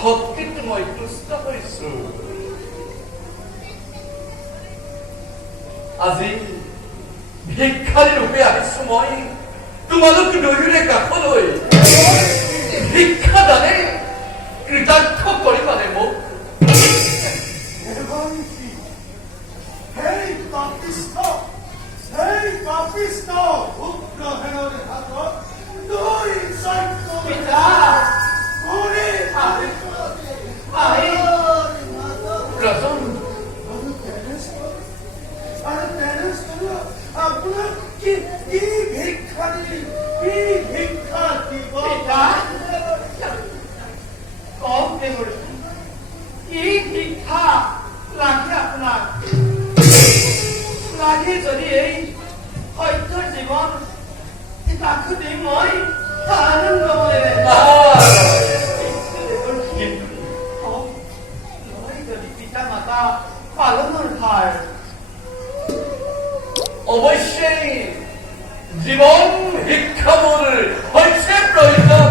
শক্তিত মই তুষ্ট হৈছো। আজি ভিক্ষাৰী ৰূপে আহিছো মই তোমালোক দুয়োৰে কাষলৈ। ভিক্ষা দানে কৃতাৰ্থ কৰিবানে মোক? যদি এই সত্যৰ জীৱন তাকো দি মই আনন্দ যদি পিতা মাতা পালনৰ ভাৰ অৱশ্যেই জীৱন শিক্ষা মোৰ হৈছে প্ৰয়োজন।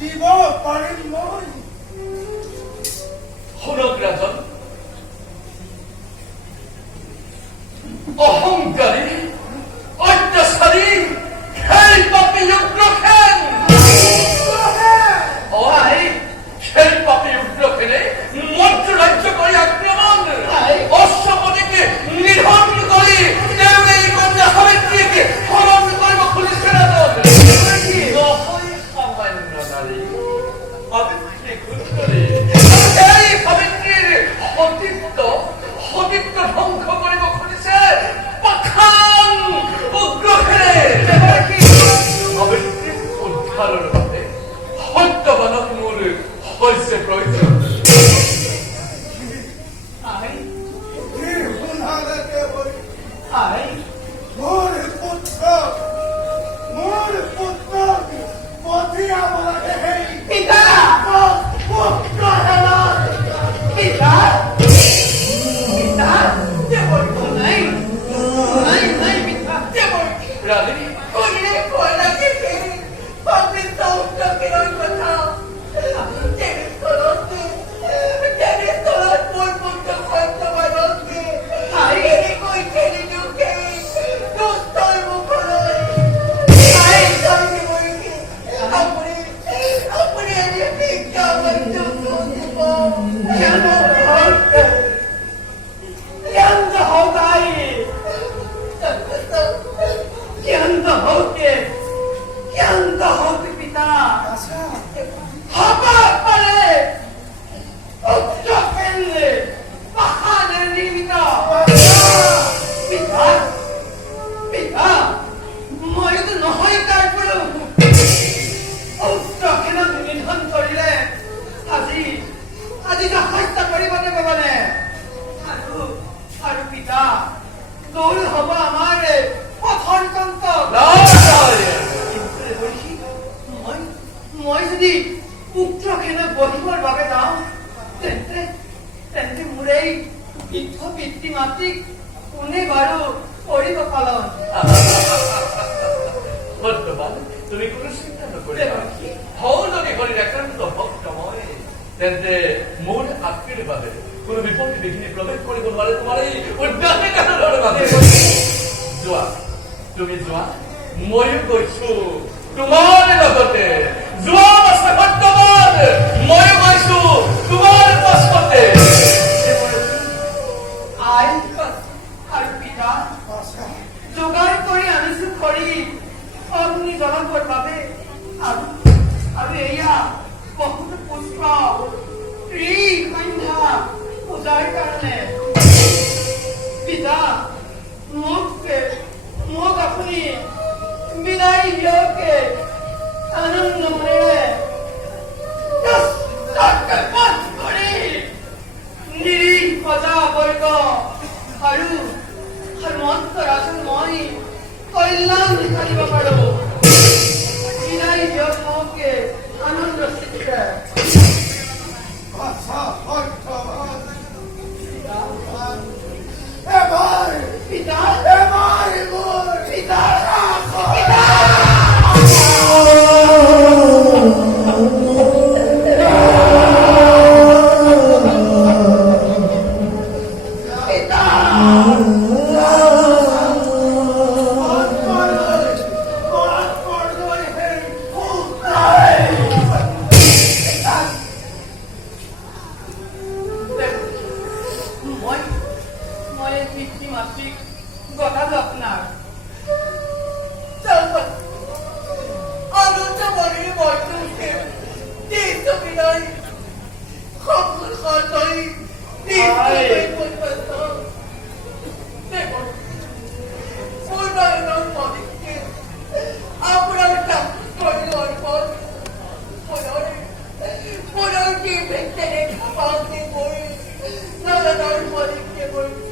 দিব পাৰিম মই। শুনক ৰাজন, অহংকাৰী অত্যাচাৰী খেল পাপী উগ্ৰসেন খেল পাপী উগ্ৰসেনে মধ্য ৰাজ্য কৰি আক্ৰমণ অশ্বপতিকে নিধন কৰি তেওঁ এই কন্যা সাবিত্ৰীকে হৰণ কৰিব খুলিছে ৰাজন। সতীত্ব ধ্বংস কৰিব খুজিছে পাখান উগ্ৰসেনে। উদ্ধাৰৰ বাবে সত্যবানক মোৰ হৈছে প্ৰয়োজন। মই যদি পুত্ৰখেনক বহিবৰ বাবে যাওঁ তেন্তে মোৰ এই বৃদ্ধ পিতৃ মাতৃক কোনে বাৰু কৰিব পালন? বৰ্তমান তুমি কোনো চিন্তা নকৰিবা। যদি হৰিৰ একান্ত ভক্ত মই তেন্তে মোৰ আশীৰ্বাদে কোনো বিপত্তি বিঘিনি প্ৰৱেশ কৰিব নোৱাৰে তোমাৰ এই উদ্যানিকাৰৰ বাবে। যোৱা, তুমি যোৱা, ময়ো গৈছো তোমাৰ লগতে। যোৱা আছে বৰ্তমান, ময়ো গৈছো তোমাৰ পাছতে। আৰু পিতা যোগাৰ কৰি আনিছো খৰি অগ্নি জ্বলাবৰ বাবে আৰু এয়া বহুতো পুষ্প সন্ধ্যা পূজাৰ কাৰণে। পিতা মোক আপুনি বিদায় দিয়কে আনন্দ মনেৰে নিৰীহ প্ৰজা বৰ্গ আৰু মন্ত ৰাজন মই কল্যাণ দেখাব পাৰো। বিদায় দিয়কে আনন্দ চিত্তে। পিতা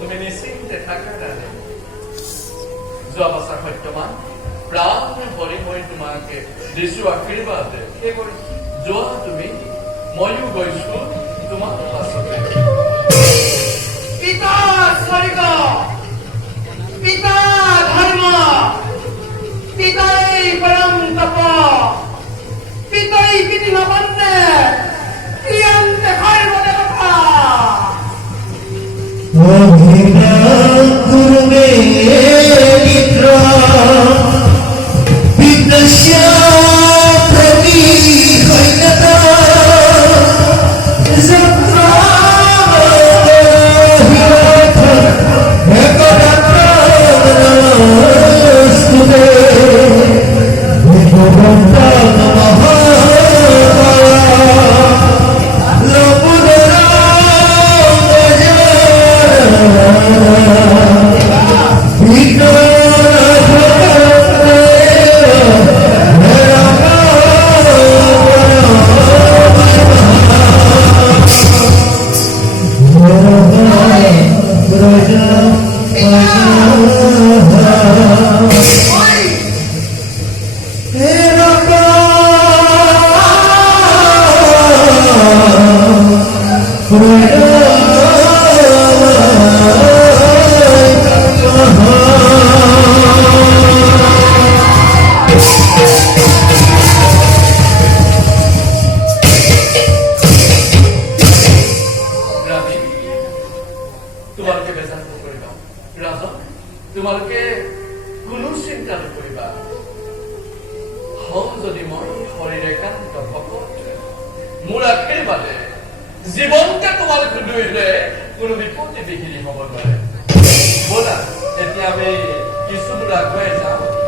তুমি নিশ্চিন্তে থাকা জানে যোৱা বছৰ সত্যমান প্ৰাণ ভৰি মই তোমাকে দিছো আশীৰ্বাদ কেৱল যোৱা তুমি ময়ো গৈছো তোমাৰ পাছতে পিতা স্বৰ্গ পিতা ধৰ্ম পিতাই পৰম তপ পিতাই পৃথিৱী বন্দে প্ৰিয়ন্তে সৰ্বদেৱতা তোমালোকে বেজাৰ নকৰিবা ৰাজন তোমালোকে কোনো চিন্তা নকৰিবা হম যদি মই হৰিৰ একান্ত ভকত মোৰ আশীৰ্বাদে জীৱনতে তোমালোকে দুয়োৰে কোনো বিপত্তি বিঘিনি হ'ব নোৱাৰে ব'লা এতিয়া আমি কিছু দূৰ আগুৱাই যাওঁ